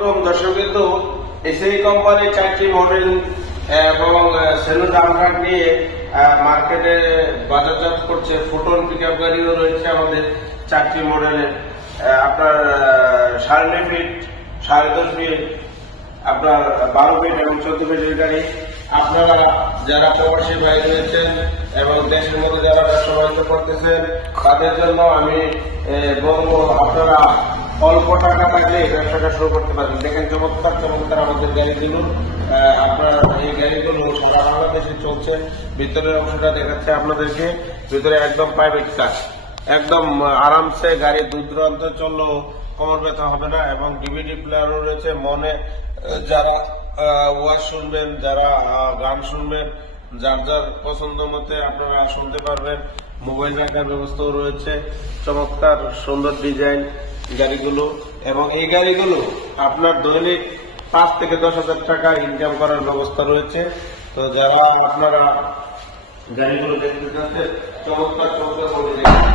আলাইকুম দর্শক, কিন্তু এসএই কোম্পানির 4টি মডেল এবং সেলু ডাম্পার নিয়ে মার্কেটে বাজারজাত করছে। ফুটন পিকআপ গাড়িও রয়েছে আমাদের 4টি মডেলের, আপনার 9.5 ফিট, 10.5 ফিট, আপনার 12 ফিট এবং 14 ফিটের গাড়ি। আপনারা যারা প্রবাসী ভাই রয়েছেন এবং দেশের মধ্যে যারা ব্যবসা বাণিজ্য করতেছেন তাদের জন্য আমি বলবো, আপনারা অল্প টাকা থাকলে এই ব্যবসাটা শুরু করতে পারেন। দেখেন চমৎকার চমৎকার আমাদের গাড়িগুলো, আপনার এই গাড়িগুলো সারা বাংলাদেশে চলছে। ভিতরের অংশটা দেখাচ্ছে আপনাদেরকে, ভিতরে একদম প্রাইভেট কার, একদম আরামসে গাড়ি দূর দূরান্ত চললেও কোমর ব্যথা হবে না। এবং ডিভিডি প্লেয়ারও রয়েছে, মনে যারা ওয়াজ শুনবেন, যারা গান শুনবেন, যার যার পছন্দ মতে আপনারা শুনতে পারবেন। মোবাইল রাখার ব্যবস্থাও রয়েছে, চমৎকার সুন্দর ডিজাইন গাড়িগুলো। এবং এই গাড়িগুলো আপনার দৈনিক 5 থেকে 10,000 টাকা ইনকাম করার ব্যবস্থা রয়েছে। তো যারা আপনারা গাড়িগুলো দেখতে চাচ্ছেন, চমৎকার চমৎকার বলে দেখুন।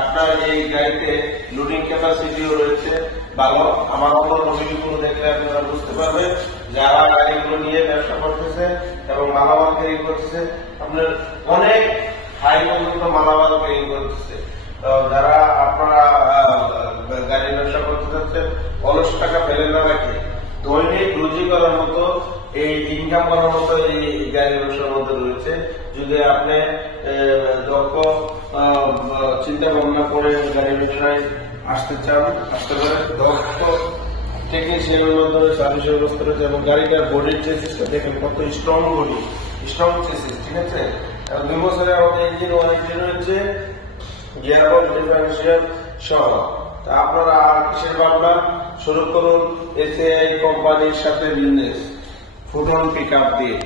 আপনার এই গাড়িতে লোডিং ক্যাপাসিটিও রয়েছে ভালো। আমার অন্য ভিডিওগুলো দেখলে আপনারা বুঝতে পারবেন, যারা গাড়িগুলো নিয়ে ব্যবসা করতেছে এবং মালামাল ক্যারি করতেছে, আপনার অনেক হাই পর্যন্ত মালামাল ক্যারি করতেছে। যারা আপনারা গাড়ি ব্যবসা করতে চাচ্ছেন, অলস টাকা ফেলে না রাখে দৈনিক রুজি করার মতো, এই ইনকাম করার মতো এই গাড়ি ব্যবসার মধ্যে রয়েছে। যদি আপনি দক্ষ চিন্তা ভাবনা করে গাড়ি ব্যবসায় আসতে চান, আসতে পারেন। দক্ষ টেকনিশিয়ানের মাধ্যমে সার্ভিসের ব্যবস্থা রয়েছে। এবং গাড়িটার বডির চেসিসটা দেখেন, কত স্ট্রং বডি, স্ট্রং চেসিস, ঠিক আছে। 2 বছরের আমাদের ইঞ্জিন ওয়ারেন্টি রয়েছে, গিয়ারবক্স ডিফারেন্সিয়াল সহ। আপনারা আর কিসের ভাবনা, শুরু করুন এসএই কোম্পানির সাথে বিজনেস, ফুটন পিকআপ দিয়ে।